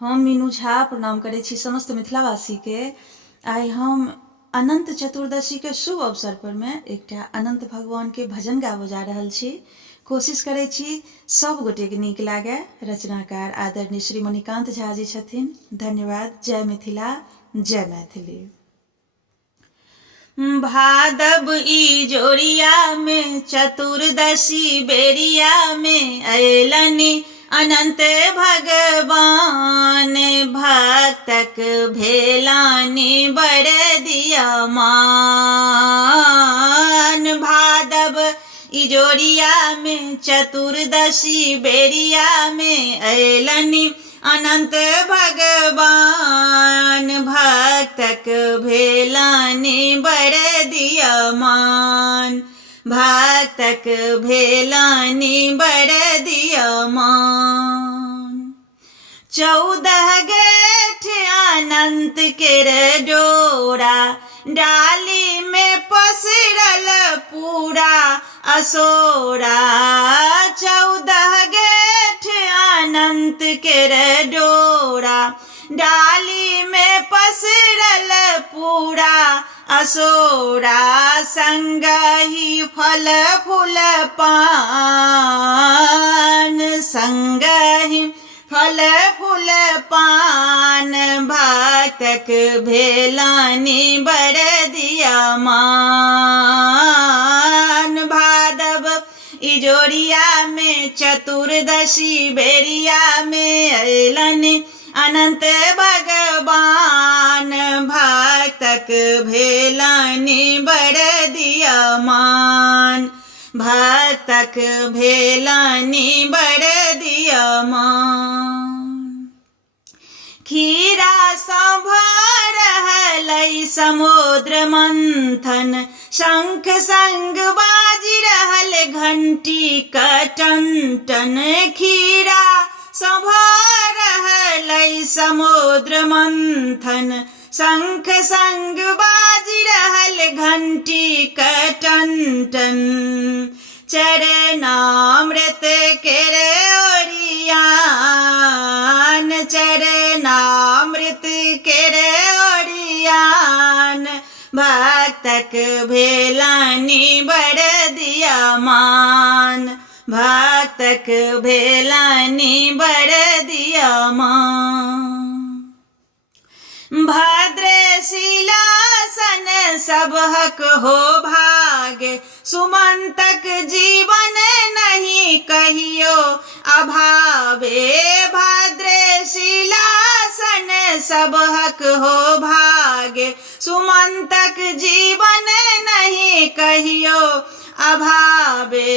हम मीनू झा प्रणाम करै छी समस्त मिथिलावासी के। आइ हम अनंत चतुर्दशी के शुभ अवसर पर में एकटा अनंत भगवान के भजन गाबऽ जा रहल छी। कोशिश करै छी सब गोटे के नीक लागे। रचनाकार आदरणीय श्री मणिकांत झा जी छथिन। धन्यवाद। जय मिथिला, जय मैथिली। भादव ई जोड़िया में चतुर्दशी बेरिया में अयलनि अनंत भगवान, भक्तक भेलानि बड़ दिया मान। भादव ई जोड़िया में चतुर्दशी बेरिया में अयलनि अनंत भगवान, भक्तक भेलानि बड़ दिया मान। भक्तक भेलानि बड़ दिया मान। 14 गेठ अनंत केर डोरा, डाली में पसरल पूरा असोरा। 14 गेठ अनंत केर डोरा, डाली में पसरल पूरा असोरा। संगहि फल फूल पान, संगहि फल फूल पान, भक्तक भेलानि बड़ दिया मान। भादव ई जोड़िया में चतुर्दशी बेरिया में अयलनि अनंत भगवान, भक्तक भेलानि बड़ दिया मान। भक्तक भेलानि बड़ दिया मान। खीरा सँ भरलै समुद्र मंथन, शंख संग बाजि रहल घंटी कटंटन। खीरा सँ भरलै समुद्र मंथन, शंख संग बाजि रहल घंटी कटंटन। चरणामृत केर ओरियान, चरणामृत केर ओरियान, भक्तक भेलानि बड़ दिया मान। भक्तक भेलानि बड़ दिया मान। भद्रशिला सन सबहक हो भाग्य, सुमंतक जीवन नहीं कहियो अभावे। भद्रशिला सन सबहक हो भाग्य, सुमंतक जीवन नहीं कहियो अभावे।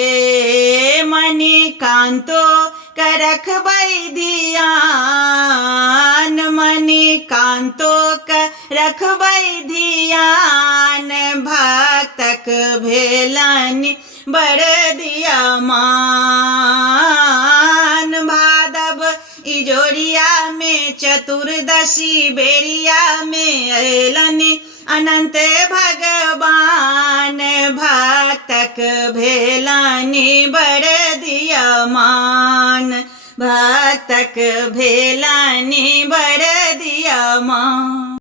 मणिकांतो के रखबै धियान, मणिकांतो के रखबै धियान, भक्तक भेलानि बड़ दिया मान। भादव ई जोड़िया में चतुर्दशी बेरिया में अयलनि अनंत भगवान, भक्तक भेलानि बड़ दिया मान। भक्तक भेलानि बड़ दिया मान।